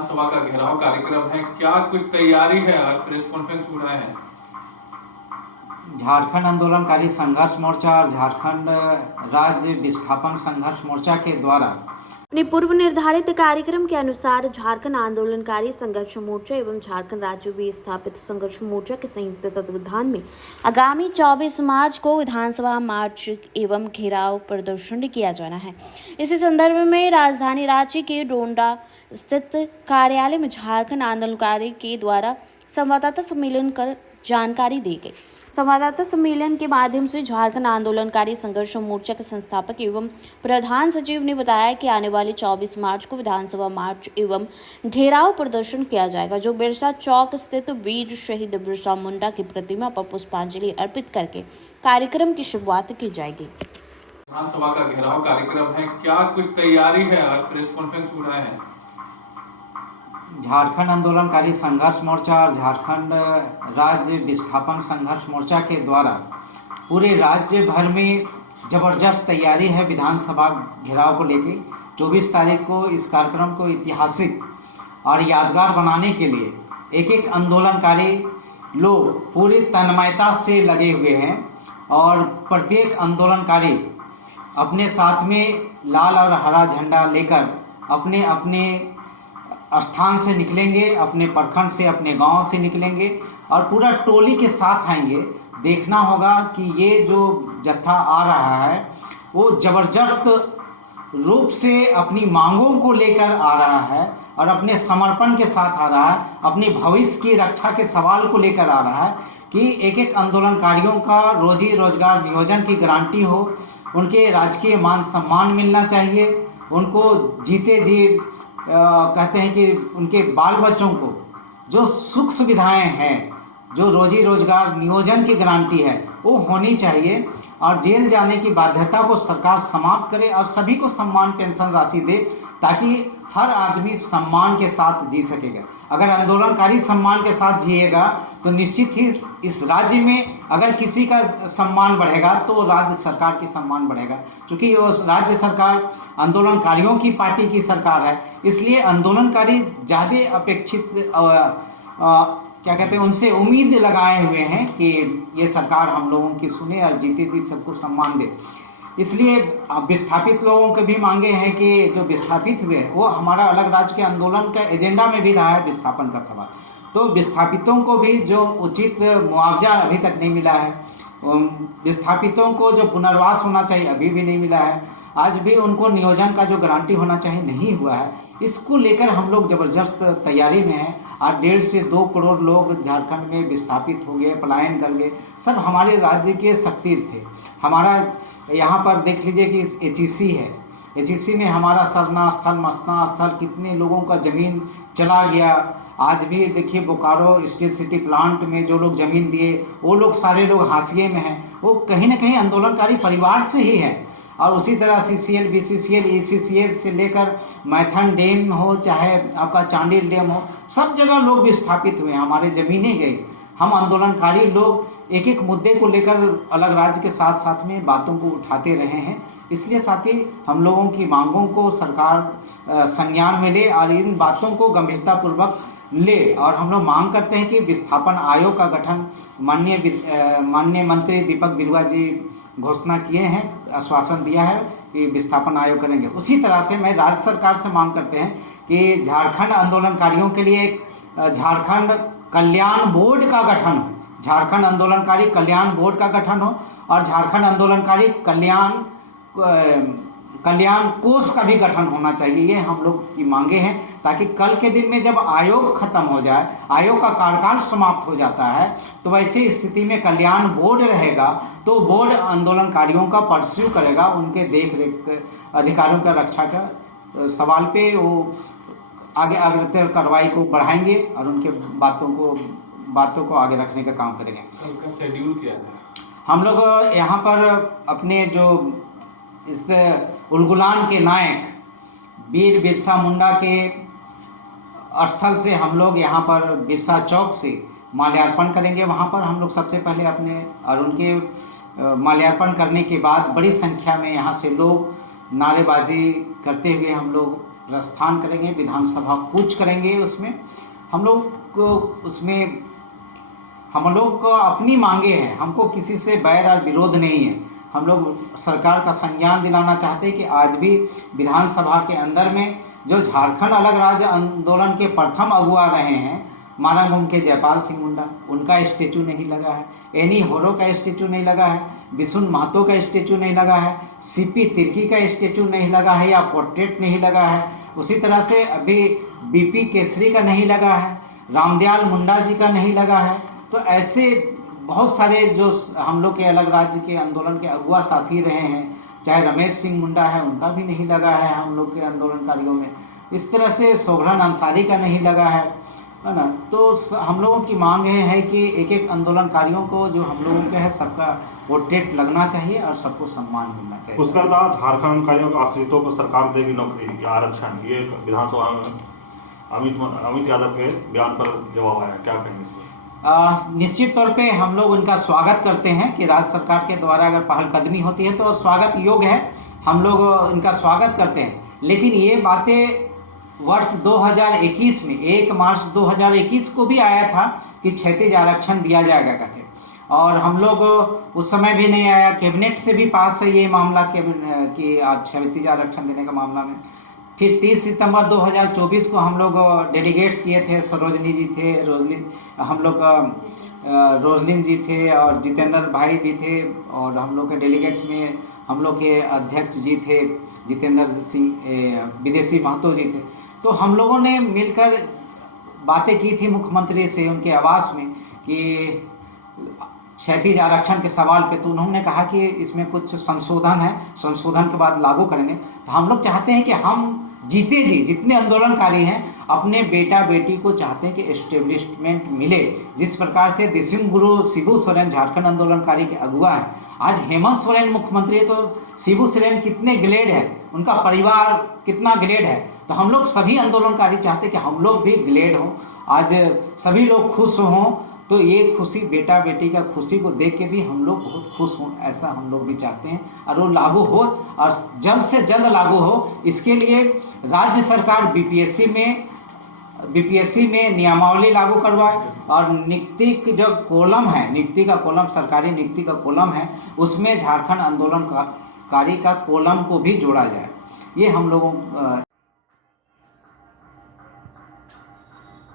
विधानसभा का घेराव कार्यक्रम है, क्या कुछ तैयारी है? आज प्रेस कॉन्फ्रेंस बुलाए हैं। झारखंड आंदोलनकारी संघर्ष मोर्चा और झारखंड राज्य विस्थापन संघर्ष मोर्चा के द्वारा अपने पूर्व निर्धारित कार्यक्रम के अनुसार झारखंड आंदोलनकारी संघर्ष मोर्चा एवं झारखंड राज्य विस्थापित संघर्ष मोर्चा के संयुक्त तत्वावधान में आगामी 24 मार्च को विधानसभा मार्च एवं घेराव प्रदर्शन किया जाना है। इसी संदर्भ में राजधानी रांची के डोंडा स्थित कार्यालय में झारखंड आंदोलनकारी के द्वारा संवाददाता सम्मेलन कर जानकारी दी गई। संवाददाता सम्मेलन के माध्यम से झारखंड आंदोलनकारी संघर्ष मोर्चा के संस्थापक एवं प्रधान सचिव ने बताया कि आने वाले 24 मार्च को विधानसभा मार्च एवं घेराव प्रदर्शन किया जाएगा, जो बिरसा चौक स्थित वीर शहीद बिरसा मुंडा की प्रतिमा पर पुष्पांजलि अर्पित करके कार्यक्रम की शुरुआत की जाएगी। विधानसभा का घेराव कार्यक्रम है, क्या कुछ तैयारी है? आज प्रेस कॉन्फ्रेंस बुलाए हैं। झारखंड आंदोलनकारी संघर्ष मोर्चा और झारखंड राज्य विस्थापन संघर्ष मोर्चा के द्वारा पूरे राज्य भर में ज़बरदस्त तैयारी है विधानसभा घेराव को लेके। 24 तारीख को इस कार्यक्रम को ऐतिहासिक और यादगार बनाने के लिए एक एक आंदोलनकारी लोग पूरी तन्मयता से लगे हुए हैं और प्रत्येक आंदोलनकारी अपने साथ में लाल और हरा झंडा लेकर अपने अपने स्थान से निकलेंगे, अपने प्रखंड से, अपने गांव से निकलेंगे और पूरा टोली के साथ आएंगे। देखना होगा कि ये जो जत्था आ रहा है वो ज़बरदस्त रूप से अपनी मांगों को लेकर आ रहा है और अपने समर्पण के साथ आ रहा है, अपने भविष्य की रक्षा के सवाल को लेकर आ रहा है कि एक एक आंदोलनकारियों का रोजी रोजगार नियोजन की गारंटी हो, उनके राजकीय मान सम्मान मिलना चाहिए, उनको जीते जी कहते हैं कि उनके बाल बच्चों को जो सुख सुविधाएं हैं, जो रोजी रोजगार नियोजन की गारंटी है वो होनी चाहिए और जेल जाने की बाध्यता को सरकार समाप्त करे और सभी को सम्मान पेंशन राशि दे ताकि हर आदमी सम्मान के साथ जी सकेगा। अगर आंदोलनकारी सम्मान के साथ जिएगा तो निश्चित ही इस राज्य में अगर किसी का सम्मान बढ़ेगा तो राज्य सरकार की सम्मान बढ़ेगा, क्योंकि वो राज्य सरकार आंदोलनकारियों की पार्टी की सरकार है। इसलिए आंदोलनकारी ज़्यादा अपेक्षित क्या कहते हैं उनसे उम्मीद लगाए हुए हैं कि ये सरकार हम लोगों की सुने और जीते जी सबको सम्मान दे। इसलिए विस्थापित लोगों के भी मांगे हैं कि जो विस्थापित हुए वो हमारा अलग राज्य के आंदोलन का एजेंडा में भी रहा है विस्थापन का सवाल, तो विस्थापितों को भी जो उचित मुआवजा अभी तक नहीं मिला है, विस्थापितों को जो पुनर्वास होना चाहिए अभी भी नहीं मिला है, आज भी उनको नियोजन का जो गारंटी होना चाहिए नहीं हुआ है। इसको लेकर हम लोग ज़बरदस्त तैयारी में हैं। आज 1.5 से 2 करोड़ लोग झारखंड में विस्थापित हो गए, पलायन कर गए, सब हमारे राज्य के शक्तिर थे। हमारा यहाँ पर देख लीजिए कि HEC है, HEC में हमारा सरना स्थल, मसना स्थल, कितने लोगों का ज़मीन चला गया। आज भी देखिए बोकारो स्टील सिटी प्लांट में जो लोग ज़मीन दिए वो लोग सारे लोग हाशिए में हैं, वो कहीं ना कहीं आंदोलनकारी परिवार से ही है। और उसी तरह CCL, BCCL, ECCL से लेकर मैथन डैम हो चाहे आपका चांडिल डैम हो, सब जगह लोग विस्थापित हुए, हमारे ज़मीनें गई। हम आंदोलनकारी लोग एक एक मुद्दे को लेकर अलग राज्य के साथ साथ में बातों को उठाते रहे हैं। इसलिए साथ ही हम लोगों की मांगों को सरकार संज्ञान में ले और इन बातों को गंभीरतापूर्वक ले। और हम लोग मांग करते हैं कि विस्थापन आयोग का गठन माननीय मंत्री दीपक बिरुआ जी घोषणा किए हैं, आश्वासन दिया है कि विस्थापन आयोग करेंगे। उसी तरह से मैं राज्य सरकार से मांग करते हैं कि झारखंड आंदोलनकारियों के लिए एक झारखंड कल्याण बोर्ड का गठन हो, झारखंड आंदोलनकारी कल्याण बोर्ड का गठन हो और झारखंड आंदोलनकारी कल्याण कोष का भी गठन होना चाहिए। ये हम लोग की मांगे हैं ताकि कल के दिन में जब आयोग खत्म हो जाए, आयोग का कार्यकाल समाप्त हो जाता है, तो वैसे स्थिति में कल्याण बोर्ड रहेगा तो बोर्ड आंदोलनकारियों का परस्यू करेगा, उनके देख रेख अधिकारियों का रक्षा का सवाल पे वो आगे अग्रतर कार्रवाई को बढ़ाएंगे और उनके बातों को आगे रखने का काम करेंगे। उनका शेड्यूल क्या है? हम लोग यहाँ पर अपने जो इस उलगुलान के नायक वीर बिरसा मुंडा के स्थल से हम लोग यहाँ पर बिरसा चौक से माल्यार्पण करेंगे। वहाँ पर हम लोग सबसे पहले अपने और उनके माल्यार्पण करने के बाद बड़ी संख्या में यहाँ से लोग नारेबाजी करते हुए हम लोग प्रस्थान करेंगे, विधानसभा कूच करेंगे। उसमें हम लोग को अपनी मांगे हैं, हमको किसी से बैर और विरोध नहीं है। हम लोग सरकार का संज्ञान दिलाना चाहते हैं कि आज भी विधानसभा के अंदर में जो झारखंड अलग राज्य आंदोलन के प्रथम अगुवा रहे हैं मानांगुम के जयपाल सिंह मुंडा, उनका स्टेचू नहीं लगा है, एनी होरो का स्टेचू नहीं लगा है, बिशुन महतो का स्टेचू नहीं लगा है, सीपी तिर्की का स्टेचू नहीं लगा है या पोर्ट्रेट नहीं लगा है। उसी तरह से अभी बीपी केसरी का नहीं लगा है, रामदयाल मुंडा जी का नहीं लगा है। तो ऐसे बहुत सारे जो हम लोग के अलग राज्य के आंदोलन के अगुआ साथी रहे हैं, चाहे रमेश सिंह मुंडा है, उनका भी नहीं लगा है हम लोग के आंदोलनकारियों में। इस तरह से सोहरान अंसारी का नहीं लगा है ना। तो हम लोगों की मांग है कि एक एक आंदोलनकारियों को जो हम लोगों के है सबका पोर्ट्रेट लगना चाहिए और सबको सम्मान मिलना चाहिए। उसका झारखंड आंदोलनकारियों के आश्रितों को सरकार देगी नौकरी या आरक्षण, ये विधानसभा में अमित यादव के बयान पर जवाब आया, क्या कहेंगे इस पर? निश्चित तौर पे हम लोग उनका स्वागत करते हैं कि राज्य सरकार के द्वारा अगर पहलकदमी होती है तो स्वागत योग्य है, हम लोग इनका स्वागत करते हैं। लेकिन ये बातें वर्ष 2021 में 1 मार्च 2021 को भी आया था कि क्षैतिज आरक्षण दिया जाएगा करके, और हम लोग उस समय भी नहीं आया। कैबिनेट से भी पास है ये मामला कि क्षैतिज आरक्षण देने का मामला में। फिर 30 सितंबर 2024 को हम लोग डेलीगेट्स किए थे, सरोजनी जी थे, रोजलिन जी थे और जितेंद्र भाई भी थे, और हम लोग के डेलीगेट्स में हम लोग के अध्यक्ष जी थे जितेंद्र सिंह विदेशी महतो जी थे। तो हम लोगों ने मिलकर बातें की थी मुख्यमंत्री से उनके आवास में कि क्षैतिज आरक्षण के सवाल पे। तो उन्होंने कहा कि इसमें कुछ संशोधन है, संशोधन के बाद लागू करेंगे। तो हम लोग चाहते हैं कि हम जीते जी जितने आंदोलनकारी हैं अपने बेटा बेटी को चाहते हैं कि एस्टेब्लिशमेंट मिले। जिस प्रकार से दिसिम गुरु शिबू सोरेन झारखंड आंदोलनकारी के अगुआ हैं, आज हेमंत सोरेन मुख्यमंत्री है, तो शिबू सोरेन कितने ग्लेड है, उनका परिवार कितना ग्लेड है। तो हम लोग सभी आंदोलनकारी चाहते हैं कि हम लोग भी ग्लेड हों, आज सभी लोग खुश हों। तो ये खुशी, बेटा बेटी का खुशी को देख के भी हम लोग बहुत खुश हों, ऐसा हम लोग भी चाहते हैं। और वो लागू हो और जल्द से जल्द लागू हो, इसके लिए राज्य सरकार बीपीएससी में नियमावली लागू करवाए और नियुक्ति जो कॉलम है, नियुक्ति का कॉलम, सरकारी नियुक्ति का कॉलम है, उसमें झारखंड आंदोलनकारी का कॉलम को भी जोड़ा जाए। ये हम लोगों